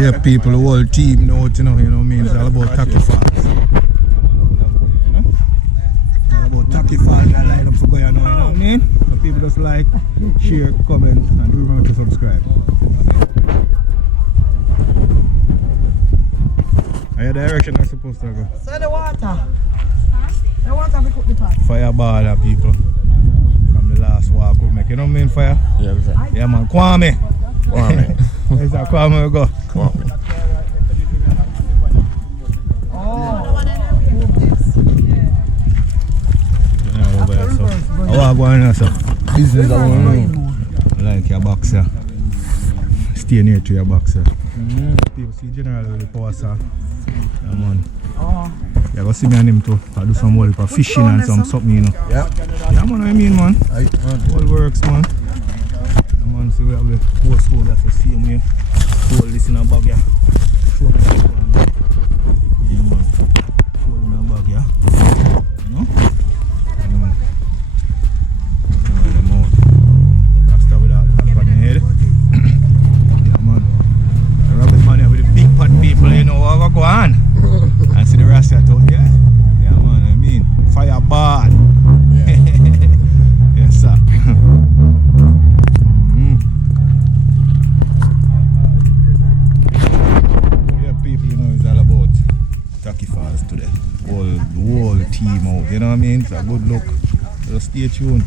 Yeah, people, the whole team know it, you know what I mean? It's all about Tacky Falls. All about Tacky Falls, I line up for going, you know what I mean? So people just like, share, comment, and do remember to subscribe. Are you the direction I'm supposed to go? So the water. The water we cook the pot. Fireball, people. From the last walk we make. You know what I mean, fire? Yeah, exactly. Yeah, man. Kwame. Kwame. Is that Kwame we go? Kwame. I go on here, sir. Business I like your boxer. Stay near to your boxer. People see generally with the power, sir. Yeah, man. You go see me and him too. I do some work for fishing and something, you know. Yeah. Yeah, man, what I mean, man. All works, man. Yeah, man, see we have the whole school that's the same way. Hold this in a bag, yeah. Show me that one. Yeah, man. Hold in a bag, yeah. You know? Yeah, man. Them out. Rasta with that pot on the head. Yeah, man. The rabbit man here with the big pot people, you know what go on. And see the Rasta out here. Yeah, man, I mean, fireball. Yeah. Yes, sir. Yeah, people, you know, it's all about Tacky Falls today. The whole team out, you know what I mean? It's a good look. So stay tuned.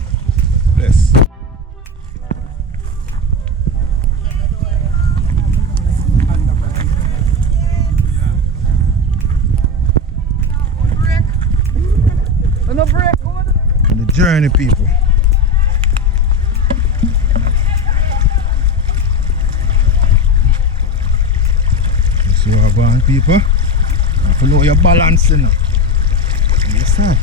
Bless. No break. On the journey, people. You see what I'm going, people? You have to know your balance, you know. Yes, sir.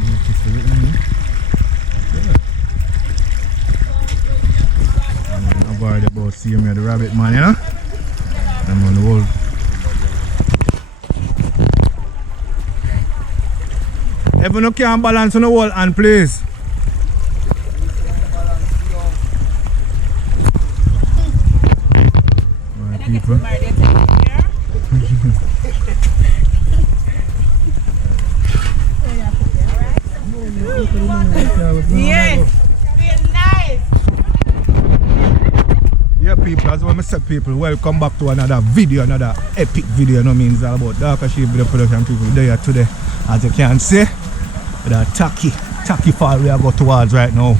Beautiful, you know. Yeah. I'm worried about seeing me the rabbit man, you know. I'm on the whole. If you can't balance on the wall and please. Alright, people. Yeah. Feel nice. Yeah, people, as well I said, people, welcome back to another video, another epic video. You know what I mean? It's all about Darker Sheep Video Production, people. There today, as you can see. The Tacky Fall we are go towards right now.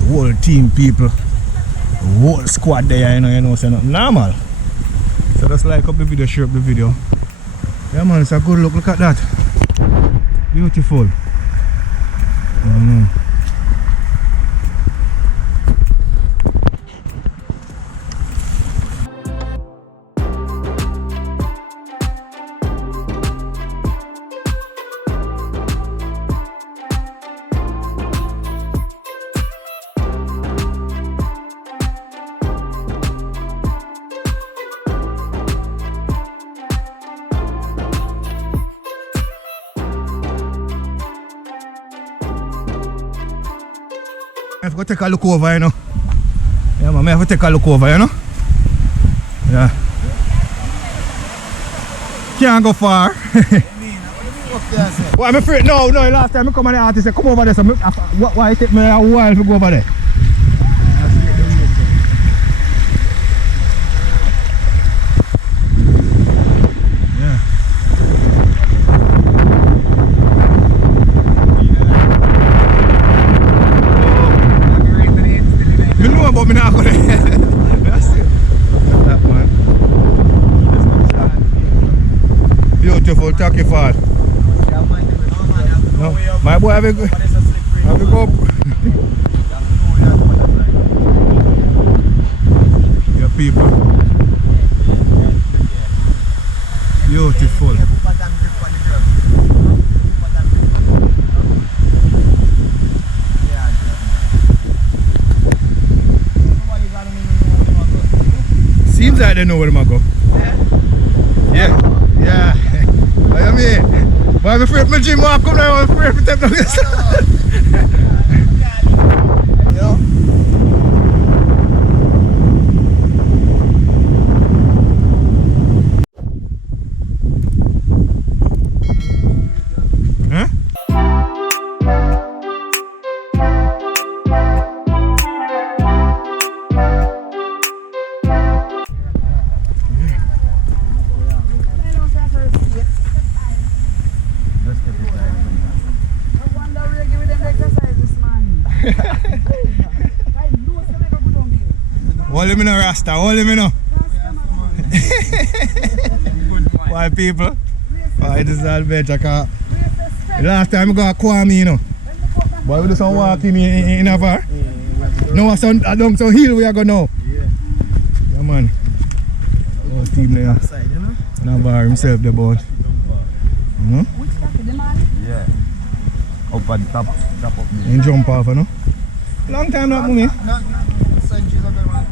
The whole team, people, the whole squad there, you know, so nothing normal. So just like up the video, share up the video. Yeah, man, it's a good look. Look at that. Beautiful. I have to take a look over, you know. Yeah, man, I have to take a look over, you know. Yeah. Can't go far. Well, I'm afraid, no, last time I come on the artist, come over there, so why it take me a while to go over there? But I'm not gonna. That's it. That man. Beautiful Tacky Falls. No, my boy, have a go up. Yeah, people. Beautiful. Seems like they know where I'm going to go. Yeah. Yeah. What do you mean? But I'm afraid my gym walk up now, I'm afraid to take this. Hold him in a rasta, hold him in a. Why people? Why this is adventure car? Last time I got a Kwame, you know. Why we do some walking in a bar? No, I down some hill we are going now. Yeah man. Oh, team there. Navar himself the boat. You know? Which Tacky, the man? Yeah. Up at the top up. And jump off, you know? Long time not moving. No, centuries ago, man.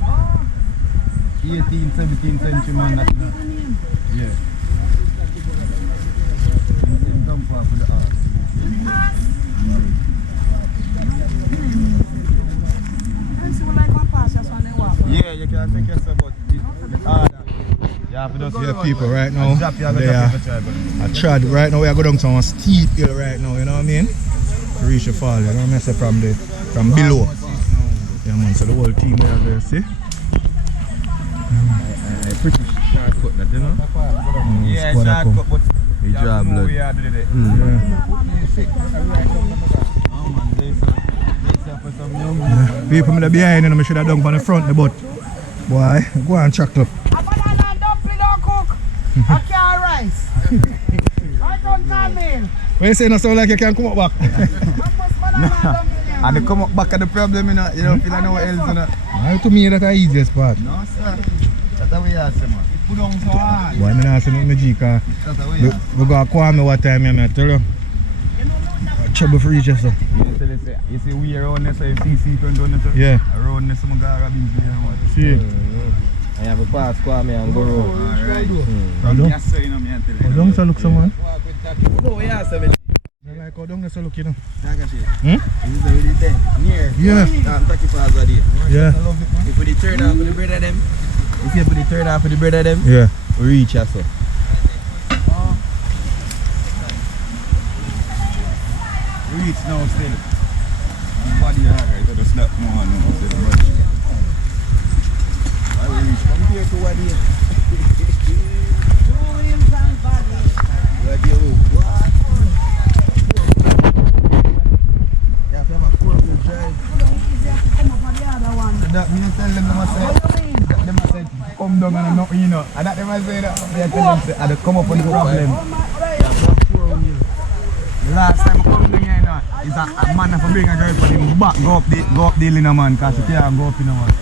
18th, 17th century, man. That, yeah. Jump off with the arse. Yeah, you can take yourself about yeah, people right now. They are a trad. Right now we are going down some steep hill right now, you know what I mean? To reach the fall, you know, mess up from below. Yeah man, so the whole team there, see? Pretty shortcut that, you know? Yeah, shortcut, but you draw blood. Yeah. People me behind, you know, I should have done on the front, but boy, go and chuckle. A banana and dumpling don't cook. A car rice. I don't call me. When you say no sound like you can come up back. And they come up back at the problem, you know, feel like no else, you know. To me, that's the easiest part. No, sir. That's how we ask, man. Put on so hard. Boy, I'm not saying nothing, because we got Kwame what time, I tell you. Trouble for each other. You see we around there, so you see sequence on there? Yeah. Around there, some guy rabbits there. See? I have a pass, Kwame and go round. Alright. From here, so you know me, I tell you. How long so look someone? Oh, yeah, 70. Like how long so look, you know? Hmm? Is it already there? Near. Yeah. Tacky Falls are there. Yeah. If we turn off for the bread of them, if you put the turn off for the bread of them, Yeah. we reach us. So. Reach now still. Body hard, so just not more no. So the body. I will reach from here to what here. What do you what? You have to have a 4-wheel drive. So that means tell them I say come down and not you know. And that them I say that they tell them I come up with the problem. Last time I come down here, is a man that bring a girl for him back, go up the in a man, because he can't go up in a man.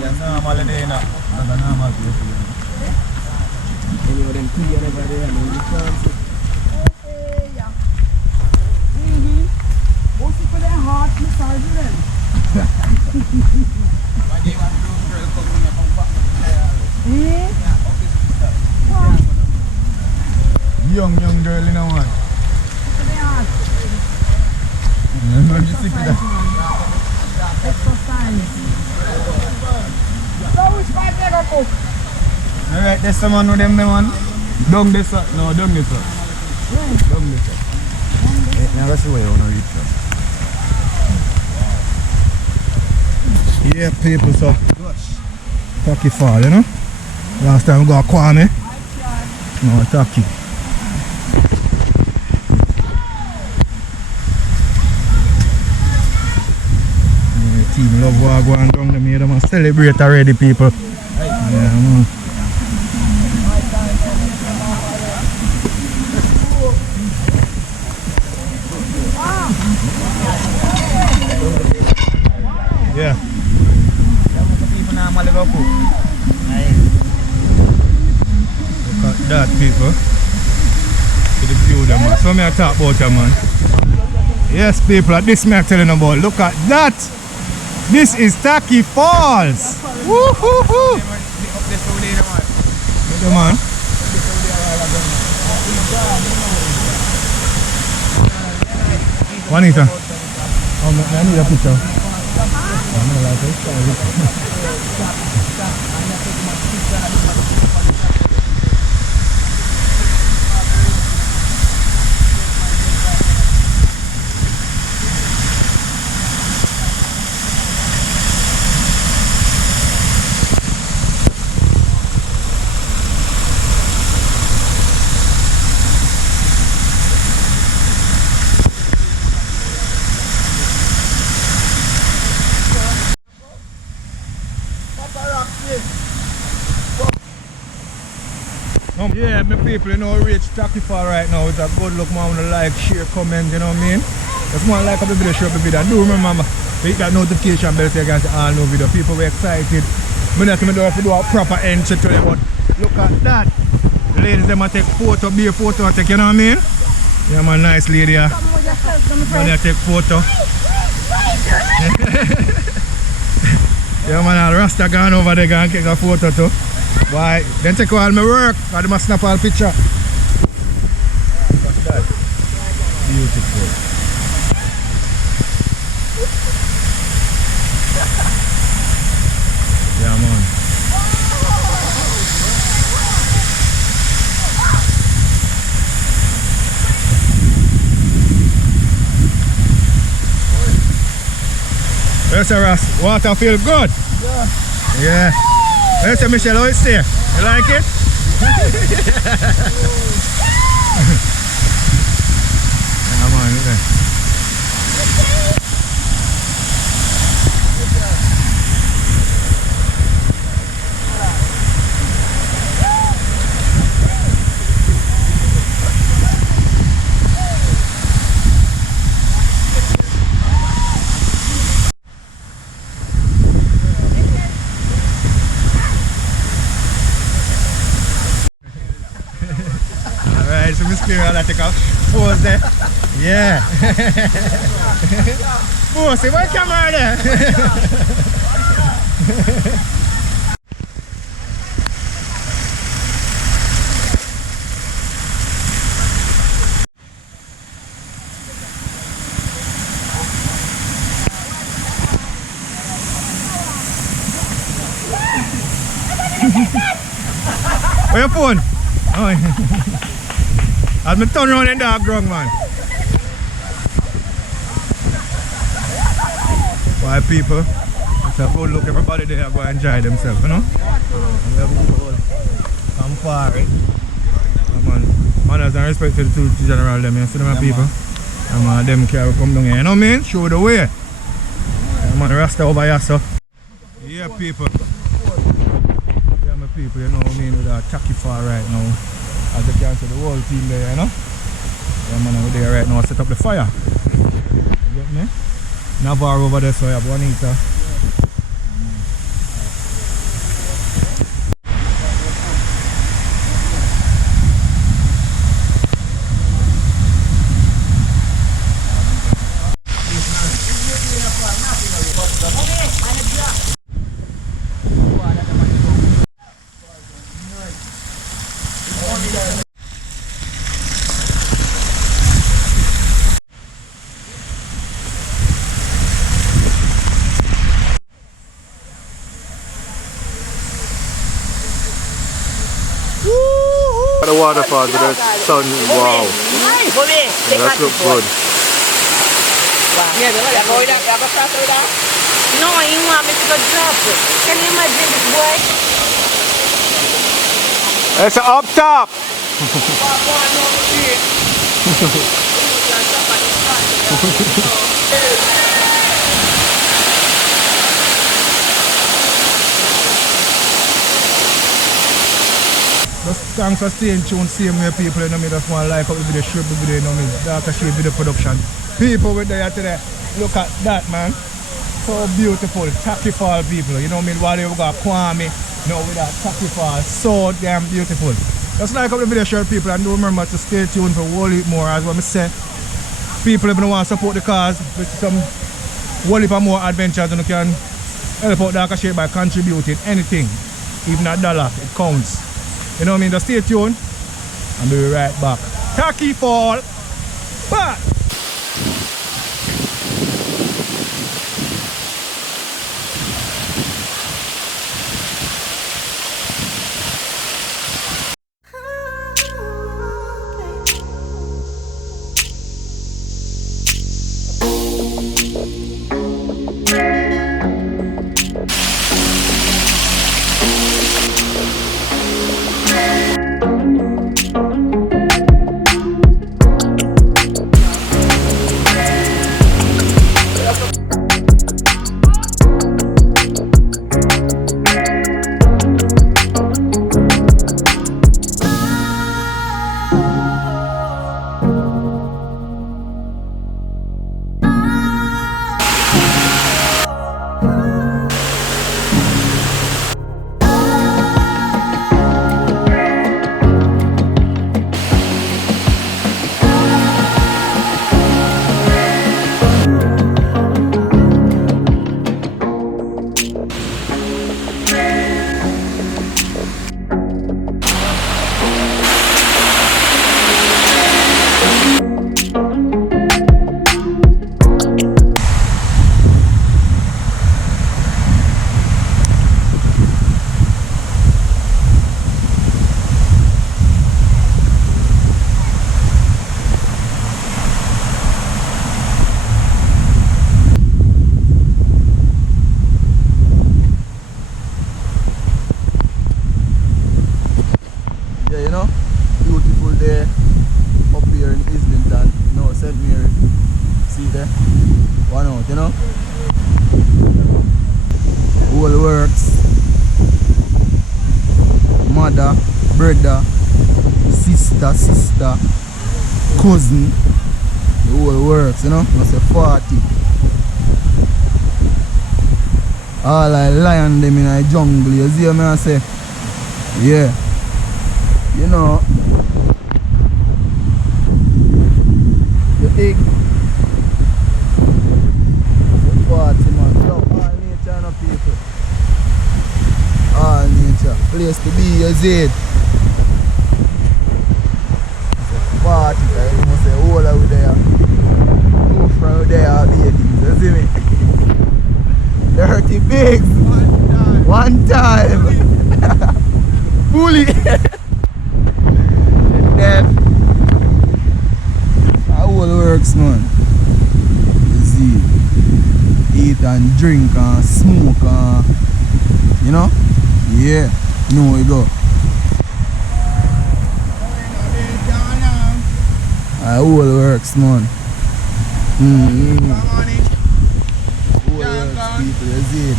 That's normal day, you know. That's a normal place. Any of them clear everybody there, and you chance it. What's it for their heart massage them? Why do you want to do girl come in and come back? Young girl in a one. Exercise. So which part they go cook? Alright, there's someone with them, man. Down this up. No, down this up. Down this up. Now let's see where you want to reach from. Yeah, people, so Tacky fall, you know? Last time we got Kwame. No, Tacky. Team love what go on down them here, them celebrate already, people. Yeah, man. Yeah. Look at that, people. To the view them, man. So me I talk about them, man. Yes, people, this me I telling them about. Look at that. This is Tacky Falls. Woo hoo hoo. Come on. Juanita. Oh, I need a picture. Yeah, my people, you know, reach Tacky Fall right now. It's a good look, man. I like, share, comment, you know what I mean? Just want to like up the video, share up the video. And do remember, hit that notification bell so you can see all new video. People were excited. I don't have to do a proper entry to them, but look at that. The ladies, them take photo, be a photo, take, you know what I mean? Yeah, man, nice lady. Yeah. Man, take photo. Yeah, man, I'll Rasta gone over there and take a photo too. Why? Then take all my work, I must snap all picture. What's that? Beautiful. Yeah, man. Yes, sir, Ross. Water feel good? Yeah. Yeah. Yes, sir, Michelle, how is it? You like it? Come on, look there. Alright, so Miss Clear, I'll take a pose there. Yeah. Pose, see my camera there. Where your phone? Oh, I've been turning around in the ground, man. Why people? It's a good look, everybody there go enjoy themselves, you know? And we have people come far, right? Manners and respect to the general them, you see them people? And them care come down here, you know what I mean? Show the way. Yeah, man, Rasta over here, so. Yeah, people. Yeah, my people, you know what I mean? With a Tacky Fall right now. As you can see, the whole team there, you know? Yeah, man, we're there right now, set up the fire. You get me? Navarre over there, so you have one eater. The waterfall with the sun, wow. That looks good. No, you want me to go drop it. Can you imagine this boy? It's up top. Just thanks for staying tuned, same way people, you know me, just want to like up the video, share the video, you know me, Darker Shade Video Production. People with there today, look at that, man. So beautiful, Tacky Fall people, you know what I mean, while they got Kwame, you know, with that Tacky Fall, so damn beautiful. Just like up the video, share people, and do remember to stay tuned for a whole heap more, as what I say. People if you want to support the cause, with some whole heap more adventures, and you can help out Darker Shade by contributing anything, even $1, it counts. You know what I mean? Just stay tuned and we'll be right back. Tacky Fall back! See there? One out, you know? Whole works. Mother, brother, sister, cousin. The whole works, you know? I say 40. All I lion them in the jungle, you see what I say? Yeah. You know. You dig? 40 man. Love all nature and people. All nature. Place to be, you see it? 40, you must say all out there. Two from there, babies, you see me? Dirty pigs. One time. Bully. Death. How all works, man. You see. Eat and drink and smoke and, you know? Yeah. You know where you go. How all works, man. People, you see it?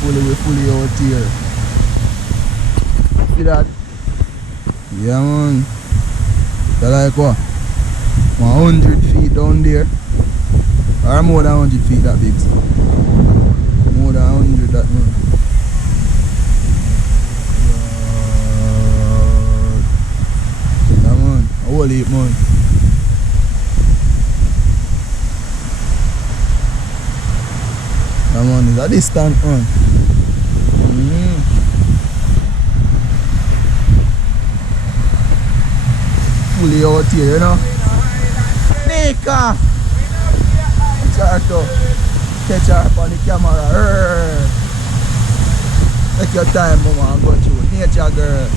Fully out here. See that? Yeah, man. You like what? 100 feet down there. Or more than 100 feet that big. More than 100 that man. Yeah, man. Hold it, man. That man is a distant man. Fully out here, you know. Nika! Catch her on the camera. Take your time, mama, and go through. Nature girl.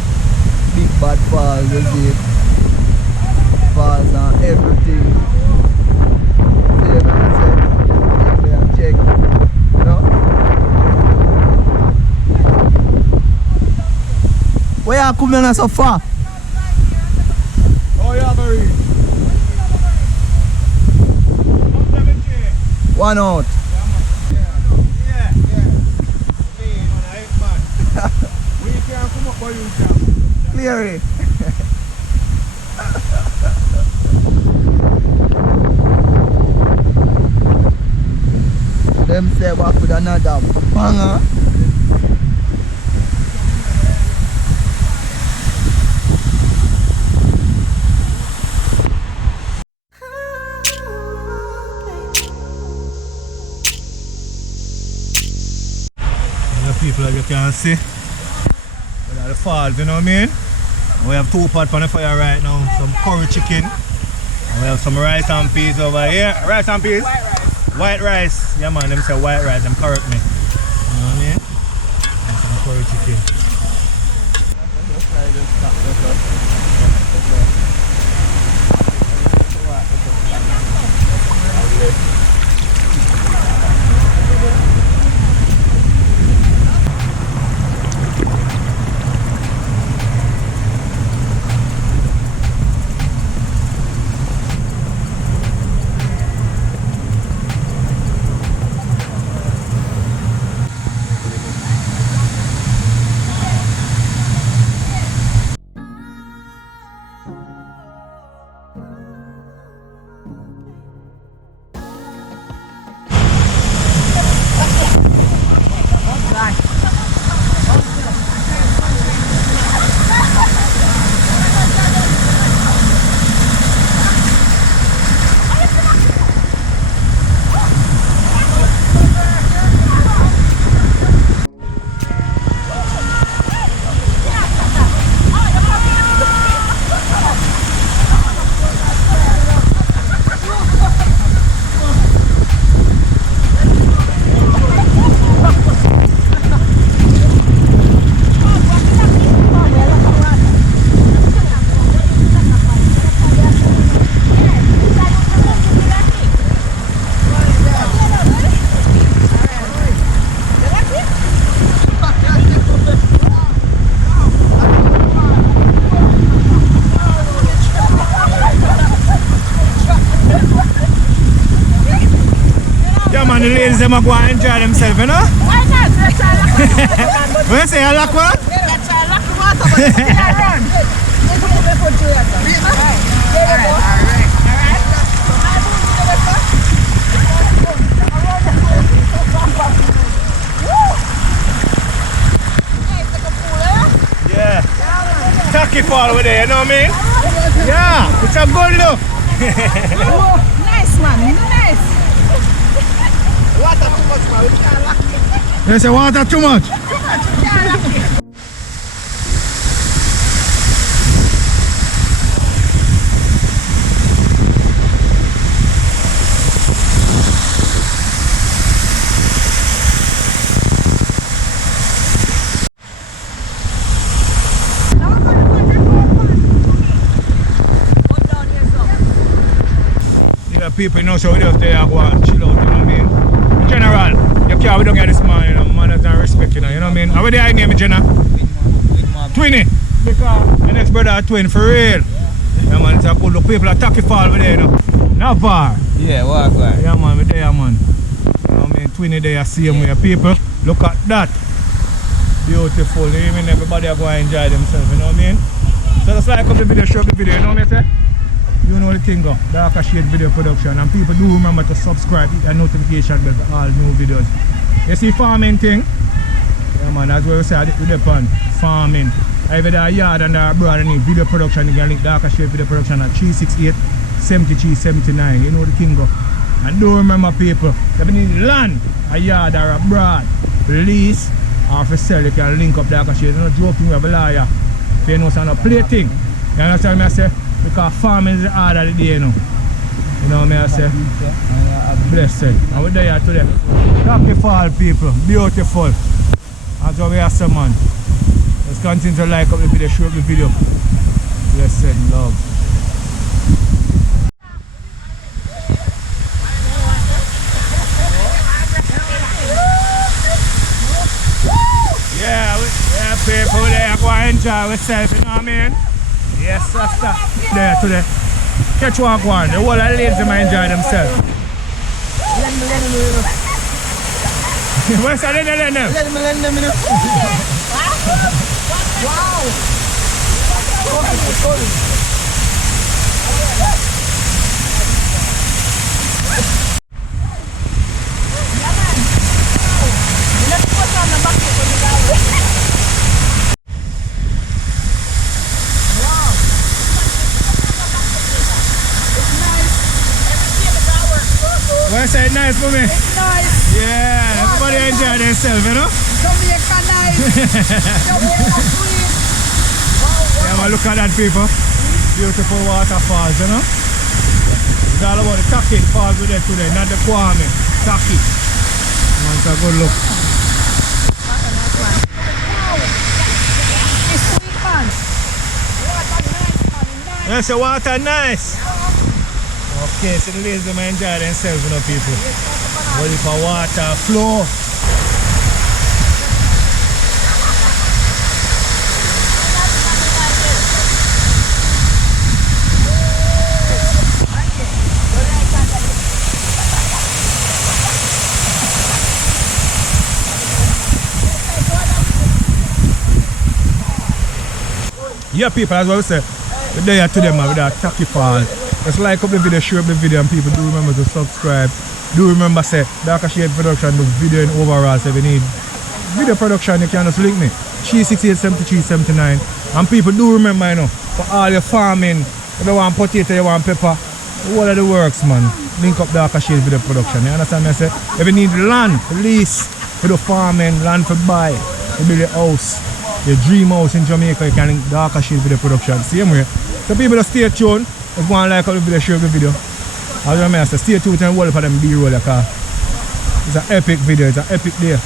Big bad falls, you see it. Falls and everything. See what I say? Check. You know? Where you coming so far? Oh, yeah, Barry. One out. Yeah. We can't come up by you, Jam. Clear it. Them say walk with another banger. People, as you can see, we are the falls, you know what I mean? We have 2 pots on the fire right now, some curry chicken, and we have some rice and peas over here. Rice and peas? White rice. White rice. Yeah man, them say white rice, them correct me. You know what I mean? And some curry chicken. the ladies them go and enjoy themselves, you know? Why not? Let's try lock one. What you say, you lock one? Let's try lock the water, but it's still run. Let's put the foot through that. Alright. Yeah. Tacky fall over there, you know what I mean? Yeah, it's a good look. Nice man, nice. Water too much, man. We can't lock it. You say water too much? Too much, we can't lock it. People, you know, so we just there go and chill out, you know what I mean? In general, you can't be down here this man, you know, manners and respect, you know what I mean? How are they name, Jenna? Twinny. Because the next brother are twin for real. Yeah, man, it's a good look. People are Tacky fall over there, you know. Not far. Yeah, walk right. Yeah, man, we're there, man. You know what I mean? Twinny there, same way. People, look at that. Beautiful, you know what I mean? Everybody are going to enjoy themselves, you know what I mean? So just like up the video, show the video, you know what I say? You know the thing go, Darker Shade Video Production, and people do remember to subscribe, hit the notification bell for all new videos. You see farming thing? Yeah man, that's what we say with the pan, farming. Either the yard and the abroad and video production, you can link Darker Shade Video Production at 368-7379, you know the thing go. And do remember people, if you need land, a yard or abroad, lease or for sell, you can link up Darker Shade. You're not joking, we have a lawyer. If you know it's not play thing. You understand me I say? Because farming is the hard of the day, you know. You know what I say? Blessed. And we're there today. Tacky fall, people. Beautiful. That's what we are saying, man. Let's continue to like up the video, share up the video. Blessed love. Yeah, people there go and enjoy ourselves, you know what I mean? Yes, sister. There today. Catch walk one. The whole of the ladies might enjoy themselves. What's that? Let them. Wow. What's that nice for me? It's nice. Yeah, everybody enjoy themselves, you know? Jamaica nice. Jamaica sweet. Yeah, man, look at that, people. Beautiful waterfalls, you know? It's all about the Tacky falls with there today, not the Kwame. Tacky. Man, it's a good look. It's sweet, man. Water nice, man. Nice. Yes, the water nice. Okay, so the ladies them enjoy themselves, you know, people. What if a water flow? Yeah, people, as well we say, we're there to them with that Tacky fall. Just like up the video, share up the video, and people do remember to subscribe. Do remember say Darker Shade Production do video in overall, so if you need video production you can just link me 368-7379. And people do remember, you know, for all your farming, if you want potato, you want pepper, all of the works, man. Link up Darker Shade Video Production. You understand me? I say if you need land, lease for the farming, land for buy, to build a house, your dream house in Jamaica, you can link Darker Shade Video Production. Same way. So people just stay tuned. If you want to like the video, share the video. As I say, stay tuned and hold for them B-roll because it's an epic video, it's an epic day.